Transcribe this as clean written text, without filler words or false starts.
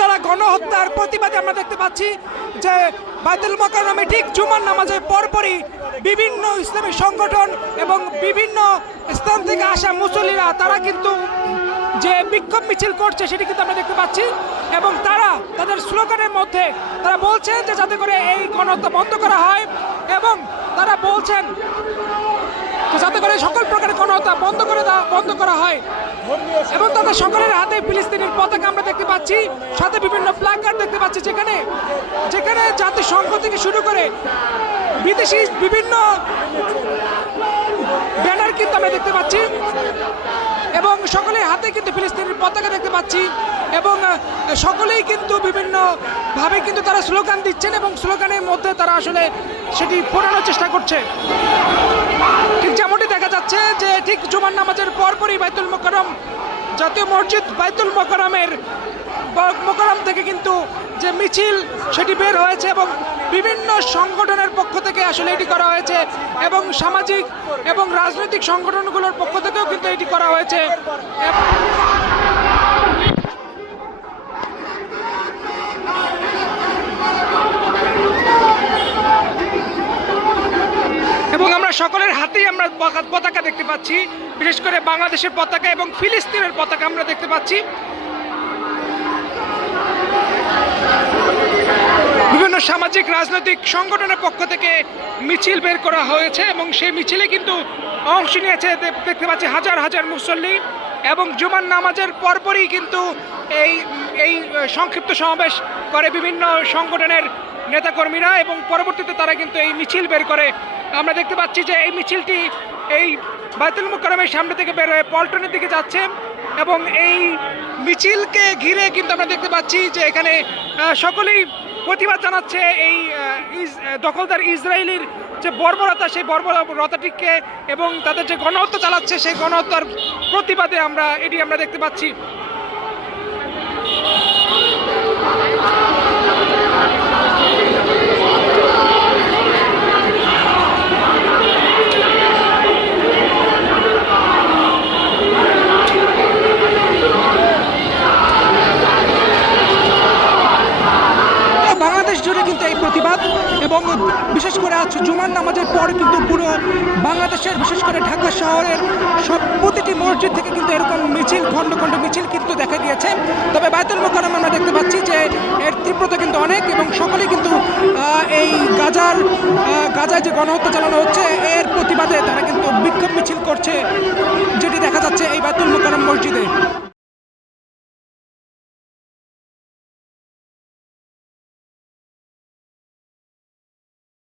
চলা গণহত্যার প্রতিবাদে আমরা দেখতে পাচ্ছি যে বাইতুল মোকাররমে ঠিক জুমার নামাজের পরপরই বিভিন্ন ইসলামী সংগঠন এবং বিভিন্ন স্থান থেকে আসা মুসল্লিরা তারা কিন্তু যে বিক্ষোভ মিছিল করছে সেটি কিন্তু আমরা দেখতে পাচ্ছি এবং তারা তাদের স্লোগানের মধ্যে তারা বলছেন যে যাতে করে এই গণহত্যা বন্ধ করা হয় এবং তারা বলছেন যাতে করে সকল প্রকারের গণহত্যা বন্ধ করা হয় এবং তাদের সকলের হাতে ফিলিস্তিনের পতাকা আমরা দেখতে পাচ্ছি, সাথে বিভিন্ন প্ল্যাকার্ড দেখতে পাচ্ছি যেখানে যেখানে জাতিসংঘ থেকে শুরু করে বিদেশি বিভিন্ন ব্যানার কিন্তু আমরা দেখতে পাচ্ছি এবং সকলের হাতে কিন্তু ফিলিস্তিনের পতাকা দেখতে পাচ্ছি এবং সকলেই কিন্তু বিভিন্নভাবে কিন্তু তারা স্লোগান দিচ্ছেন এবং স্লোগানের মধ্যে তারা আসলে সেটি ফোরানোর চেষ্টা করছে। ঠিক যেমনটি দেখা যাচ্ছে যে ঠিক জুমার নামাজের পরপরই বাইতুল মোকাররম জাতীয় মসজিদ বাইতুল মোকাররম থেকে কিন্তু যে মিছিল সেটি বের হয়েছে এবং বিভিন্ন সংগঠনের পক্ষ থেকে আসলে এটি করা হয়েছে এবং সামাজিক এবং রাজনৈতিক সংগঠনগুলোর পক্ষ থেকেও কিন্তু এটি করা হয়েছে। এবং আমরা সকলের হাতেই আমরা পতাকা দেখতে পাচ্ছি, বিশেষ করে বাংলাদেশের পতাকা এবং ফিলিস্তিনের পতাকা আমরা দেখতে পাচ্ছি। বিভিন্ন সামাজিক রাজনৈতিক সংগঠনের পক্ষ থেকে মিছিল বের করা হয়েছে এবং সেই মিছিলে কিন্তু অংশ নিয়েছে দেখতে পাচ্ছি হাজার হাজার মুসল্লি এবং জুমার নামাজের পরপরই কিন্তু এই সংক্ষিপ্ত সমাবেশ করে বিভিন্ন সংগঠনের নেতাকর্মীরা এবং পরবর্তীতে তারা কিন্তু এই মিছিল বের করে। আমরা দেখতে পাচ্ছি যে এই মিছিলটি এই বাইতুল মোকাররমের সামনে থেকে বের হয়ে পল্টনের দিকে যাচ্ছে এবং এই মিছিলকে ঘিরে কিন্তু আমরা দেখতে পাচ্ছি যে এখানে সকলেই প্রতিবাদ জানাচ্ছে এই দখলদার ইসরায়েলির যে বর্বরতা সেই বর্বরতাটিকে এবং তাদের যে গণহত্যা চালাচ্ছে সেই গণহত্যার প্রতিবাদে আমরা দেখতে পাচ্ছি। বাংলাদেশ জুড়ে কিন্তু এই প্রতিবাদ এবং বিশেষ করে আজ জুমার নামাজের পর কিন্তু পুরো বাংলাদেশের বিশেষ করে ঢাকা শহরের প্রতিটি মসজিদ থেকে কিন্তু এরকম মিছিল খণ্ড খণ্ড মিছিল কিন্তু দেখা গিয়েছে। তবে বাইতুল মোকাররমে আমরা দেখতে পাচ্ছি যে এর তীব্রতা কিন্তু অনেক এবং সকলেই কিন্তু এই গাজায় যে গণহত্যা চালানো হচ্ছে এর প্রতিবাদে তারা কিন্তু বিক্ষোভ মিছিল করছে, যেটি দেখা যাচ্ছে এই বাইতুল মোকাররম মসজিদে।